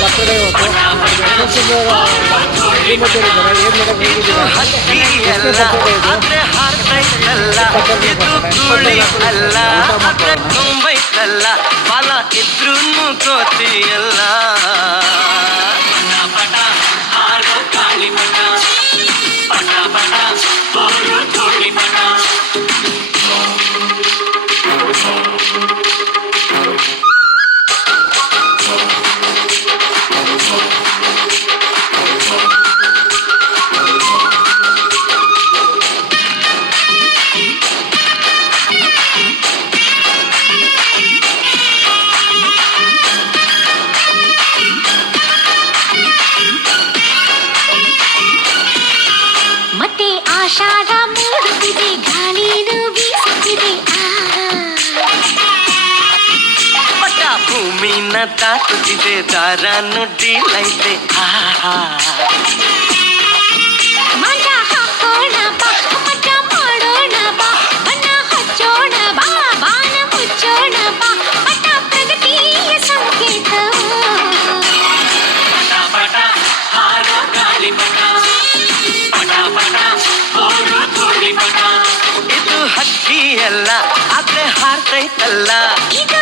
Birthday ಇವತ್ತು ಭೂಮಿನ ತಾಕುತ್ತಿದೆ ದಾರ ನುಡ್ಡಿಲೈತೆ ಮಜ ಹಾಕೋಣ ಬಾ ಮಜ ಮಾಡೋಣ ಬಾ ಬಣ್ಣ ಹಚ್ಚೋಣ ಬಾ ಬಾಣ ಮುಚ್ಚೋಣ ಬಾ ಪಟ ಪ್ರಗತಿಯ ಸಂಕೇತ ಪಟ ಪಟ ಹಾರೋ ಗಾಳಿ ಪಟ ಪಟ ಪಟ ಓಡು ಧೂಳಿ ಪಟ ಇದು ಹಕ್ಕಿಯಲ್ಲ ಆದ್ರೆ ಹಾರ್ತೈತಲ್ಲ ಇದು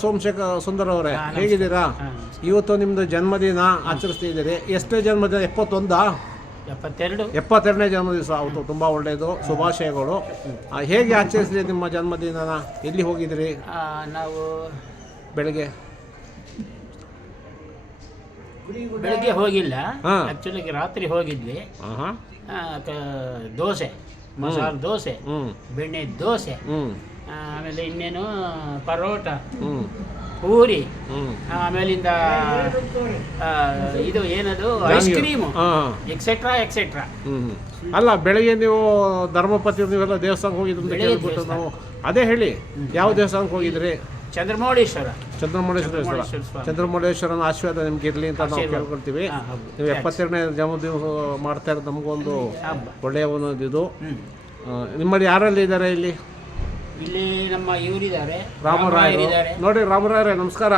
ಸೋಮಶೇಖರ್ ಸುಂದರ್ ಅವರೇ, ಹೇಗಿದ್ದೀರಾ? ಇವತ್ತು ನಿಮ್ದು ಜನ್ಮದಿನ ಆಚರಿಸ್ತಿದ್ದೀರಿ. ಎಷ್ಟನೇ ಜನ್ಮದಿನ? 72ನೇ ಜನ್ಮದಿವಸ. ಅವತ್ತು ತುಂಬ ಒಳ್ಳೆಯದು, ಶುಭಾಶಯಗಳು. ಹೇಗೆ ಆಚರಿಸಿದ್ರಿ ನಿಮ್ಮ ಜನ್ಮದಿನನ? ಎಲ್ಲಿ ಹೋಗಿದ್ರಿ? ನಾವು ಬೆಳಗ್ಗೆ ಹೋಗಿಲ್ಲ, ಆಕ್ಚುಲಿ ರಾತ್ರಿ ಹೋಗಿದ್ವಿ. ದೋಸೆ, ಮಸಾಲೆ ದೋಸೆ, ಬೆಣ್ಣೆ ದೋಸೆ, ಆಮೇಲೆ ಇನ್ನೇನು ಪರೋಟ, ಪೂರಿ, ಆಮೇಲಿಂದ ಇದು ಏನದು ಐಸ್ ಕ್ರೀಮು, ಎಕ್ಸೆಟ್ರಾ ಎಕ್ಸೆಟ್ರಾ. ಅಲ್ಲ, ಬೆಳಗ್ಗೆ ನೀವು ಧರ್ಮಪತಿ ನೀವೆಲ್ಲ ದೇವಸ್ಥಾನಕ್ಕೆ ಹೋಗಿದ್ರು ಅಂತ ಕೇಳ್ಬಿಟ್ಟು ನಾವು ಅದೇ ಹೇಳಿ, ಯಾವ ದೇವಸ್ಥಾನಕ್ಕೆ ಹೋಗಿದ್ರಿ? ಚಂದ್ರಮೌಳೇಶ್ವರನ ಆಶೀರ್ವಾದ ನಿಮ್ಗೆ ಇರಲಿ ಅಂತ ನಾವು ಕೇಳ್ಕೊಳ್ತೀವಿ. ನೀವು 72ನೇ ಜನ್ಮದಿವಸ ಮಾಡ್ತಾ ಇರೋದು ನಮಗೊಂದು ಒಳ್ಳೆಯ ಒಂದು ಇದು. ನಿಮ್ಮಲ್ಲಿ ಯಾರಲ್ಲಿ ಇದ್ದಾರೆ ಇಲ್ಲಿ? ಇಲ್ಲಿ ನಮ್ಮ ಇವರಿದ್ದಾರೆ, ರಾಮರಾಯರು. ನೋಡಿ ರಾಮರಾಯರೇ, ನಮಸ್ಕಾರ.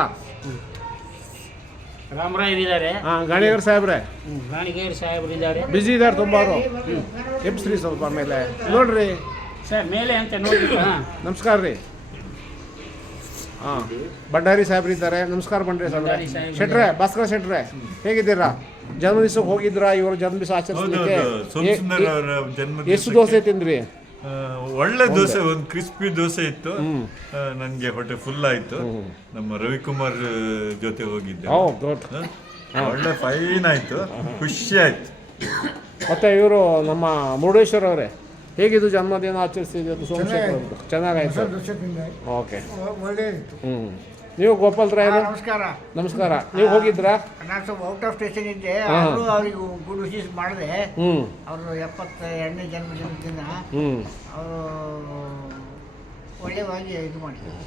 ರಾಮರಾಯರಿದ್ದಾರೆ, ಗಾಣಿಗೇರ್ ಸಾಹೇಬ್ರೆ, ಇದ್ದಾರೆ. ಬಿಜಿ ಇದ್ದಾರೆ ತುಂಬ. ಅವರು ಎಬ್ಸ್ರಿ ಸ್ವಲ್ಪ ಮೇಲೆ ನೋಡ್ರಿ ಸರ್, ಮೇಲೆ ಅಂತ ನೋಡಿ. ನಮಸ್ಕಾರ ರೀ. ಭಂಡಾರಿ ಸಾಹೇಬ್ರು ಇದ್ದಾರೆ. ನಮಸ್ಕಾರ ಭಂಡಾರಿ ಸಾಹೇಬ್ರೆ. ಶೆಟ್ರೆ, ಭಾಸ್ಕರ ಶೆಟ್ರೆ, ಹೇಗಿದ್ದೀರಾ? ಜನ್ಮದಿವಸಕ್ಕೆ ಹೋಗಿದ್ರಾ? ಇವರು ಜನ್ಮದಿವಸ ಆಚರಿಸಲಿಕ್ಕೆ ಎಷ್ಟು ದೋಸೆ ತಿಂದ್ರಿ? ಒಳ್ಳೆ ದೋಸೆ, ಒಂದು ಕ್ರಿಸ್ಪಿ ದೋಸೆ ಇತ್ತು. ನನಗೆ ಹೊಟ್ಟೆ ಫುಲ್ ಆಯ್ತು. ನಮ್ಮ ರವಿಕುಮಾರ್ ಜೊತೆ ಹೋಗಿದ್ದೆ, ಒಳ್ಳೆ ಫೈನ್ ಆಯ್ತು, ಖುಷಿ ಆಯ್ತು. ಮತ್ತೆ ಇವರು ನಮ್ಮ ಮುರುಡೇಶ್ವರ ಅವರೇ, ಹೇಗಿದ್ದು ಜನ್ಮದಿನ ಆಚರಿಸಿದ್ದು? ಸೋಮಶೇಖರ್ ಅವರು ಚೆನ್ನಾಗಾಯ್ತು. ಓಕೆ, ನೀವು ಗೋಪಾಲ್ ರಾಯರು, ನಮಸ್ಕಾರ. ನಮಸ್ಕಾರ. ನೀವು ಹೋಗಿದ್ರಾ? ನಾನು ಔಟ್ ಆಫ್ ಸ್ಟೇಷನ್ ಇದ್ದೆ. ಅವ್ರಿಗೆ ಗುಡ್ ವಿಶಸ್ ಮಾಡಿದೆ. ಅವರು 72ನೇ ಜನ್ಮದಿನ ಅವರು ಒಳ್ಳೆಯವಾಗಿ ಇದು ಮಾಡಿದ್ರು.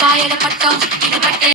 பாயல பட்டம்